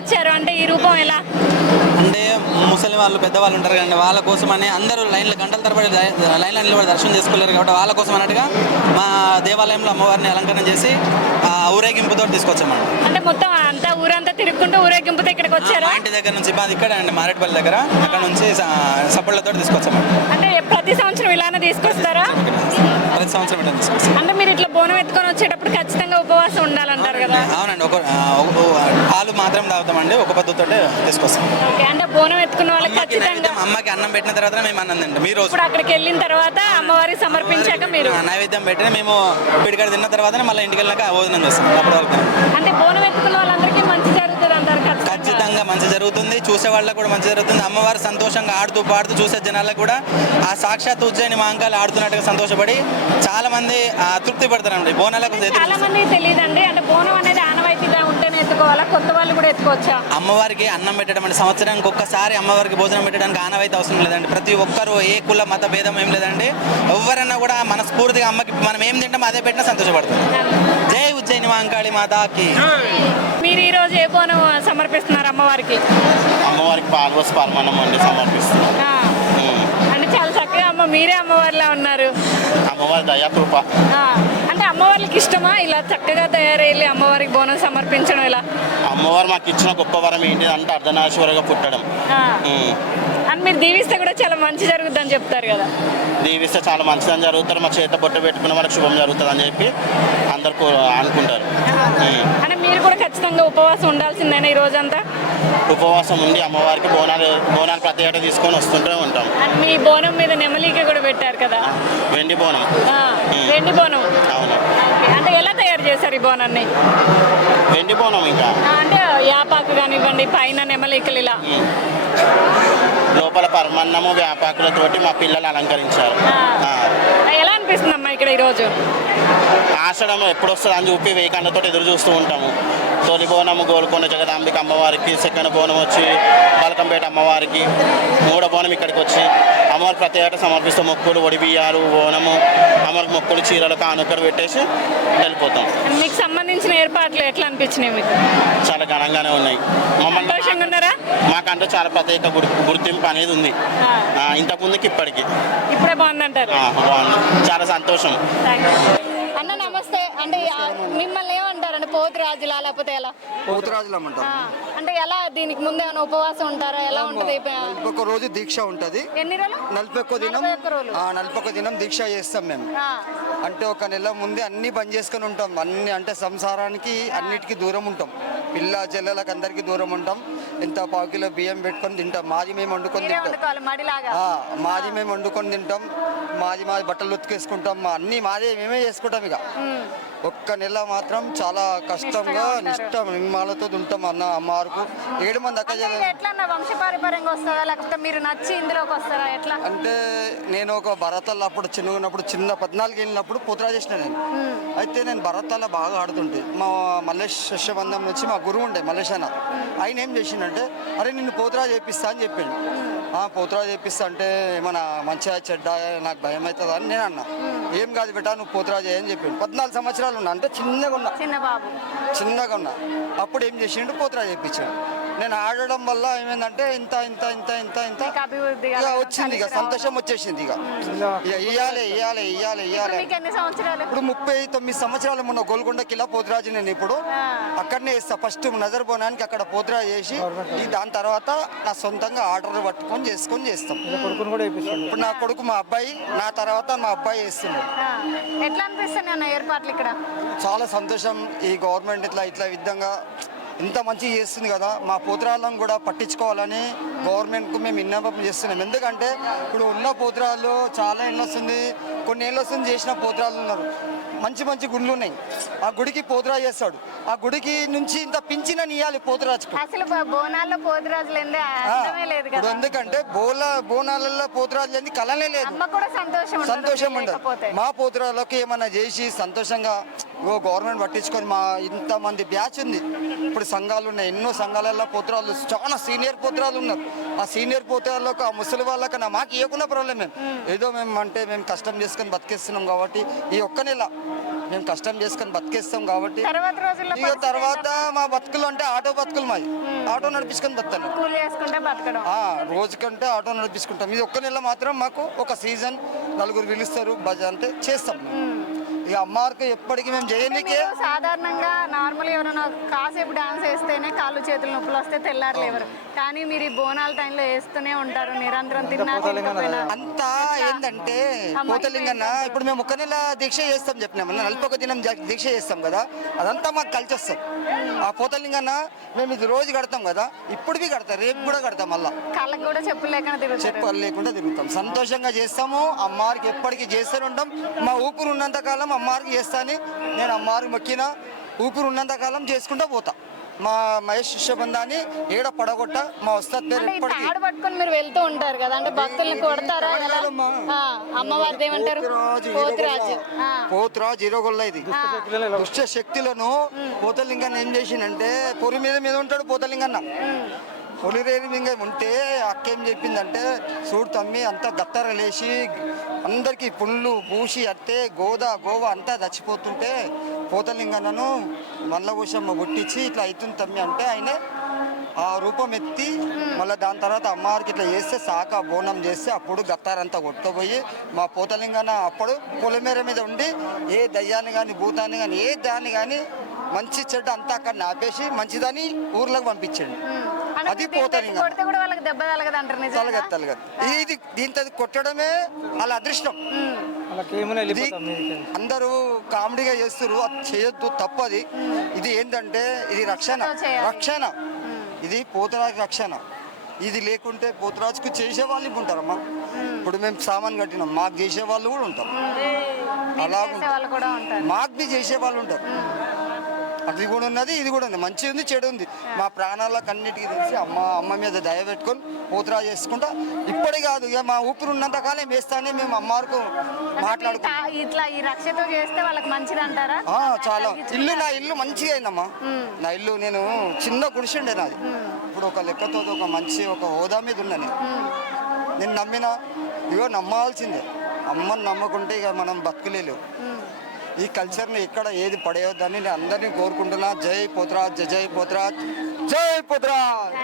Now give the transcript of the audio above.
వచ్చారు? అంటే ఈ రూపం ఎలా? అంటే ముసలి వాళ్ళు పెద్దవాళ్ళు ఉంటారు కదండి వాళ్ళ కోసం అని అందరూ లైన్లు గంటల తరబడి లైన్లో నిలబడి దర్శనం చేసుకోలేరు కాబట్టి వాళ్ళ కోసం అన్నట్టుగా మా దేవాలయంలో అమ్మవారిని అలంకరణ చేసి ఆ ఊరేగింపుతో తీసుకొచ్చామండి. అంటే మొత్తం అంతా ఊరంతా తిరుగుకుంటూ ఊరేగింపుతో ఇక్కడికి వచ్చారా మా ఇంటి దగ్గర నుంచి మాది ఇక్కడ అండి మారేడుపల్లి దగ్గర. అక్కడ నుంచి సపోర్ట్లతో తీసుకొచ్చామండి. అంటే ప్రతి సంవత్సరం ఇలానే తీసుకొస్తారా? ప్రతి సంవత్సరం తీసుకొస్తాం అంటే మీరు ఇట్లా బోనం ఎత్తుకొని వచ్చేటప్పుడు ఖచ్చితంగా ఉపవాసం ఉండాలంటారు కదా? అవునండి ఒక పాలు మాత్రం తాగుతామండి ఒక పద్ధతితో తీసుకొస్తాం. అంటే బోనం ఎత్తుకున్న వాళ్ళకి ఖచ్చితంగా అమ్మకి అన్నం పెట్టిన తర్వాత మేము అన్నం తింటాం రోజు. ఇప్పుడు అక్కడికి వెళ్ళిన తర్వాత అమ్మవారికి సమర్పించాక మీరు. నైవేద్యం పెట్టిన మేము పిడికాడ తిన్న తర్వాతనే మళ్ళీ ఇంటికి వెళ్ళాక భోజనం చేస్తాం అప్పటి వరకు. అంటే బోనం ఎత్తుకున్న వాళ్ళందరికీ మంచి జరుగుతుంది అంటారు ఖచ్చితంగా. ఖచ్చితంగా మంచి జరుగుతుంది. చూసే వాళ్ళకి కూడా మంచి జరుగుతుంది. అమ్మవారు సంతోషంగా ఆడుతూ పాడుతూ చూసే జనాలకు కూడా ఆ సాక్షాత్ ఉజ్జయిని మాంకాలు ఆడుతున్నట్టుగా సంతోషపడి చాలా మంది తృప్తి పడతారండి. బోనాలకు చాలా మంది తెలియదండి. అంటే బోనం అనేది ఆనవాయితీగా ఉంటేనే ఎత్తుకోవాలా? కొత్త వాళ్ళు కూడా ఎత్తుకోవచ్చా? అమ్మవారికి అన్నం పెట్టడం అంటే సంవత్సరానికి ఒక్కసారి అమ్మవారికి భోజనం పెట్టడానికి ఆనవాయితీ అవసరం లేదండి. ప్రతి ఒక్కరు ఏ కుల మత భేదం ఏం లేదండి. ఎవరైనా కూడా మనస్ఫూర్తిగా అమ్మకి మనం ఏం తింటాం అదే పెట్టినా సంతోషపడుతుంది జై మాంకాళి మాతాకి. మీరు ఈ రోజు ఏ బోనం సమర్పిస్తున్నారు అమ్మవారికి? అమ్మవారికి పాలు పోసి పరమాన్నం వండి సమర్పిస్తున్నాం. ఆ, ఉమ్. అంటే చాలా చక్కగా అమ్మ మీరే అమ్మవారిలా ఉన్నారు. అమ్మవారి దయా కృప. ఆ, అంటే అమ్మవారికి ఇష్టమా? ఇలా చక్కగా తయారయ్యి అమ్మవారికి బోనం సమర్పించడం ఇలా? అమ్మవారు మాకు ఇచ్చిన గొప్ప వరం ఏంటిదంటే అర్ధనాశ్వరగా పుట్టడం. అని మీరు దీవిస్తే కూడా చాలా మంచి జరుగుతుందని చెప్తారు కదా. దీవిస్తే చాలా మంచిదని జరుగుతారు. మా చేత బొట్టు పెట్టుకున్న వాళ్ళకి శుభం జరుగుతుంది అని చెప్పి అందరు అనుకుంటారు. అంటే మీరు కూడా ఖచ్చితంగా ఉపవాసం ఉండాల్సిందేనా ఈ రోజంతా ఉపవాసం ఉండి అమ్మవారికి బోనాలు బోనాలు ప్రతి ఏటా తీసుకొని వస్తుంటూ ఉంటాం. మీ బోనం మీద నెమలిక కూడా పెట్టారు కదా? వెండి బోనం. వెండి బోనం. అవును. అంటే ఎలా తయారు చేశారు ఈ బోనాన్ని? వెండి బోనం ఇంకా? అంటే యాపాకు కానివ్వండి పైన నెమలికలు ఇలా. లోపల పరమాన్నము వ్యాపాకులతోటి మా పిల్లలు అలంకరించారు. ఎలా అనిపిస్తుందమ్మా ఇక్కడ ఈరోజు? ఆషాఢం ఎప్పుడు వస్తుంది అని చెప్పి వెయ్యి కళ్ళతో ఎదురు చూస్తూ ఉంటాము. తొలి బోనము గోల్కొండ జగదాంబిక అమ్మవారికి సెకండ్ బోనం వచ్చి బలకంపేట అమ్మవారికి మూడో బోనం ఇక్కడికి వచ్చి అమ్మవారికి ప్రతి ఏటా సమర్పిస్తాం మొక్కులు ఒడి బియ్యాలు బోనము అమ్మవారికి మొక్కులు చీరలు కానుకలు పెట్టేసి వెళ్ళిపోతాం. మీకు సంబంధించిన ఏర్పాట్లు ఎట్లా అనిపించినాయి మీకు? చాలా ఘనంగానే ఉన్నాయి. మమ్మల్ని ఉన్నారా? మాకంటూ చాలా ప్రత్యేక గుర్- గుర్తింపు అనేది ఉంది. ఇంతకు ముందుకి ఇప్పటికి. ఇప్పుడే బాగుందంటారు. బాగుంది. చాలా సంతోషం. నమస్తే అంటే మిమ్మల్ని ఏమంటారు అంటే పోతు రాజులా లేకపోతే ఎలా? పోతురాజులు ఆ, అంటే ఎలా దీనికి ముందే ఏమైనా ఉపవాసం ఉంటారా? ఎలా ఉంటది? ఒక రోజు దీక్ష ఉంటది. ఎన్ని రోజులు? నలభై ఒక్క దినం. నలభై ఒక్క దినం దీక్ష చేస్తాం మేము. అంటే ఒక నెల ముందే అన్ని బంద్ చేసుకొని ఉంటాం. అన్ని అంటే సంసారానికి అన్నిటికీ దూరం ఉంటాం. పిల్ల చెల్లెలకు అందరికీ దూరం ఉంటాం. ఇంత పావు కిలో బియ్యం పెట్టుకొని తింటాం. మాది మేము వండుకొని తింటాం. మాది మేము వండుకొని తింటాం. మాది మాది బట్టలు ఉతికేసుకుంటాం. మా అన్ని మాదే మేమే చేసుకుంటాం ఇక. ఒక్క నెల మాత్రం చాలా కష్టంగా నిష్ట నిమ్మాలతో ఉంటాం అన్న అమ్మవారికి ఏడు మంది అక్క అంటే ఇది ఎట్లా అన్న వంశపారంపర్యంగా వస్తుందా లేకపోతే మీరు నచ్చి ఇందులోకి వస్తారా? ఎట్లా? అంటే నేను ఒక భరతాల్లో అప్పుడు చిన్నగా ఉన్నప్పుడు చిన్న పద్నాలుగు వెళ్ళినప్పుడు పుత్రా చేసిన నేను. అయితే నేను భరతాల్లో బాగా ఆడుతుంటే మా మల్లేష్ శిష్యబంధం నుంచి మా గురువు ఉండే మల్లేష్ అన్న. ఆయన ఏం చేసిండంటే అరే నిన్ను పోతురా చేపిస్తా అని చెప్పిండు. ఆ పోతురా చేపిస్తా అంటే ఏమన్నా మంచిగా చెడ్డ నాకు భయం అవుతుందా అని నేను అన్నా. ఏం కాదు బెటా నువ్వు పోతురా చేయని చెప్పిండు. పద్నాలుగు సంవత్సరాలు ఉన్నా అంటే చిన్నగా ఉన్నా. చిన్న బాబు చిన్నగా ఉన్నా. అప్పుడు ఏం చేసిండు? పోతురా చేయించాడు నేను ఆడడం వల్ల ఏమైందంటే ఇంత ఇంత ఇంత ఇంత ఇంత మీకు అభివృద్ధి ఇక వచ్చింది ఇక సంతోషం వచ్చేసింది ఇక. ఇక ఇయ్యాలి ఇయ్యాలి ఇయ్యాలి ఇయ్యాలి. మీకు ఎన్ని సంవత్సరాలు? ఇప్పుడు ముప్పై తొమ్మిది సంవత్సరాలు మొన్న గోల్కొండ కిలా పోతురాజు నేను ఇప్పుడు. అక్కడనే ఇస్తా ఫస్ట్ నజర్ బోనానికి అక్కడ పోతురా చేసి ఈ దాని తర్వాత నా సొంతంగా ఆర్డర్ పట్టుకొని చేసుకొని చేస్తాం. ఇప్పుడు నా కొడుకు మా అబ్బాయి నా తర్వాత మా అబ్బాయి చేస్తున్నాడు ఆ, ఎట్లా అనిపిస్తుంది అన్న ఏర్పాట్లు ఇక్కడ? చాలా సంతోషం ఈ గవర్నమెంట్ ఇట్లా ఇట్లా విధంగా ఇంత మంచిగా చేస్తుంది కదా మా పోతురాళ్ళను కూడా పట్టించుకోవాలని గవర్నమెంట్కు మేము విన్నపం చేస్తున్నాం. ఎందుకంటే ఇప్పుడు ఉన్న పోతురాళ్ళు చాలా ఏళ్ళు వస్తుంది కొన్ని ఏళ్ళు వస్తుంది చేసిన పోతురాళ్ళు ఉన్నారు. మంచి మంచి గుళ్ళు ఉన్నాయి. ఆ గుడికి పోతురా చేస్తాడు. ఆ గుడికి నుంచి ఇంత పింఛన ఇవ్వాలి పోతురాజుకు. అసలు బోనాల్లో ఇప్పుడు కదా. ఎందుకంటే బోల బోనాలలో పోతురాజు లేని కలనే లేదు. సంతోషం ఉండదు మా పోతురాలకు ఏమన్నా చేసి సంతోషంగా ఓ గవర్నమెంట్ పట్టించుకొని మా ఇంతమంది బ్యాచ్ ఉంది. ఇప్పుడు సంఘాలు ఉన్నాయి. ఎన్నో సంఘాలలో పోతురాలు చాలా సీనియర్ పోతురాలు ఉన్నారు. ఆ సీనియర్ పోతురాలకు ఆ ముసలి వాళ్ళకన్నా మాకు ఇవ్వకుండా ప్రాబ్లం మేము. ఏదో మేము అంటే మేము కష్టం చేసుకొని బతికేస్తున్నాం కాబట్టి ఈ ఒక్క నెల మేము కష్టం చేసుకొని బతికేస్తాం కాబట్టి తర్వాత రోజుల్లో ఇక తర్వాత మా బతుకులు అంటే ఆటో బతుకులు మాది ఆటో నడిపించుకొని బతాను బతకడం. రోజుకంటే ఆటో నడిపించుకుంటాం. ఇది ఒక్క నెల మాత్రం మాకు ఒక సీజన్ నలుగురు పిలుస్తారు బజ అంటే చేస్తాం ఇక అమ్మవారికి ఎప్పటికీ మేము మీరు సాధారణంగా నార్మల్ ఎవరైనా కాసేపు డాన్స్ వేస్తేనే కాళ్ళు చేతులు నొప్పులు వస్తే తెల్లారు లేవరు. కానీ మీరు ఈ బోనాల టైంలో వేస్తూనే ఉంటారు నిరంతరం తిన్నా. అంతా ఏంటంటే అమ్మాయి పోతలింగన్న ఇప్పుడు మేము ఒక నెల దీక్ష చేస్తాం చెప్పినాం. నలభై ఒక దినం దీక్ష చేస్తాం కదా. అదంతా మాకు కలిసి వస్తుంది ఆ పోతలింగన్న మేము ఇది రోజు కడతాం కదా. ఇప్పుడు కడతాం రేపు కూడా కడతాం మళ్ళా. కాళ్ళకి కూడా చెప్పులు లేకుండా చెప్పాలి లేకుండా తిరుగుతాం. సంతోషంగా చేస్తాము. అమ్మవారికి ఎప్పటికీ చేస్తూనే ఉంటాం. మా ఊపిరి ఉన్నంత కాలం అమ్మవారికి చేస్తాని నేను అమ్మవారికి మొక్కిన ఊపిరి ఉన్నంత కాలం చేసుకుంటూ పోతా. మా మహేష్ శిష్యబంధాన్ని ఏడ పడగొట్ట మా వస్తాద్ పేరు ఎప్పటికీ పట్టుకొని మీరు వెళ్తూ ఉంటారు కదా అంటే భక్తుల్ని కొడతారా ఏమంటారు? పోతురాజు ఇరగొల్ల ఇది. దుష్ట శక్తులను పోతలింగాన్ని ఏం చేసిండంటే పొరి మీద మీద ఉంటాడు పోతలింగన్న. పొలిరేని ఉంటే అక్క ఏం చెప్పిందంటే చూడు తమ్మి అంతా గత్తర లేచి అందరికీ పుండ్లు పూసి అట్టే గోద గోవ అంతా చచ్చిపోతుంటే పోతలింగన్నను మల్లభూషమ్మ కొట్టించి ఇట్లా అవుతుంది తమ్మి అంటే ఆయన ఆ రూపం ఎత్తి మళ్ళీ దాని తర్వాత అమ్మవారికి ఇట్లా చేస్తే సాక బోనం చేస్తే అప్పుడు గత్తారంతా కొట్టుకుపోయి మా పోతలింగన అప్పుడు పొలిమేర మీద ఉండి ఏ దయ్యాన్ని కానీ భూతాన్ని కానీ ఏ దాన్ని కానీ మంచి చెడ్డ అంతా అక్కడ నాపేసి మంచిదని ఊర్లోకి పంపించండి. అది దెబ్బ తలగదు ఇది దీంతో కొట్టడమే వాళ్ళ అదృష్టం. ఇది అందరూ కామెడీగా చేస్తారు అది చేయొద్దు తప్పది. ఇది ఏంటంటే ఇది రక్షణ. రక్షణ. ఇది పోతరాజు రక్షణ. ఇది లేకుంటే పోతరాజుకు చేసే వాళ్ళు ఉంటారమ్మా ఇప్పుడు మేము సామాన్ కట్టినాం మాకు చేసే వాళ్ళు కూడా ఉంటారు. అలా చేసే వాళ్ళు కూడా ఉంటారు. మాకు బి చేసే వాళ్ళు ఉంటారు అది కూడా ఉన్నది ఇది కూడా ఉంది మంచి ఉంది చెడు ఉంది. మా ప్రాణాలకు అన్నిటికీ తెలిసి అమ్మ అమ్మ మీద దయ పెట్టుకొని పోతురా చేసుకుంటా. ఇప్పటి కాదు ఇక మా ఊపిరి ఉన్నంత కాలం వేస్తానే మేము అమ్మవారికి మాట్లాడుకుంటాం మీరు తా- ఇట్లా ఈ రక్షతో చేస్తే వాళ్ళకి మంచిది అంటారా? ఆ, చాలా. ఇల్లు నా ఇల్లు మంచిగా అయిందమ్మా. నా ఇల్లు నేను చిన్న గుడిసిండే నాది. ఇప్పుడు ఒక లెక్కతో ఒక మంచి ఒక హోదా మీద ఉన్నా నేను. నేను నమ్మిన ఇగో నమ్మాల్సిందే. అమ్మని నమ్మకుంటే ఇక మనం బతుకులేలేవు. ఈ కల్చర్ని ఎక్కడ ఏది పడేయొద్దని నేను అందరినీ కోరుకుంటున్నా. జై పోత్రాజ్ జై పోత్రాజ్ జై పోత్రాజ్.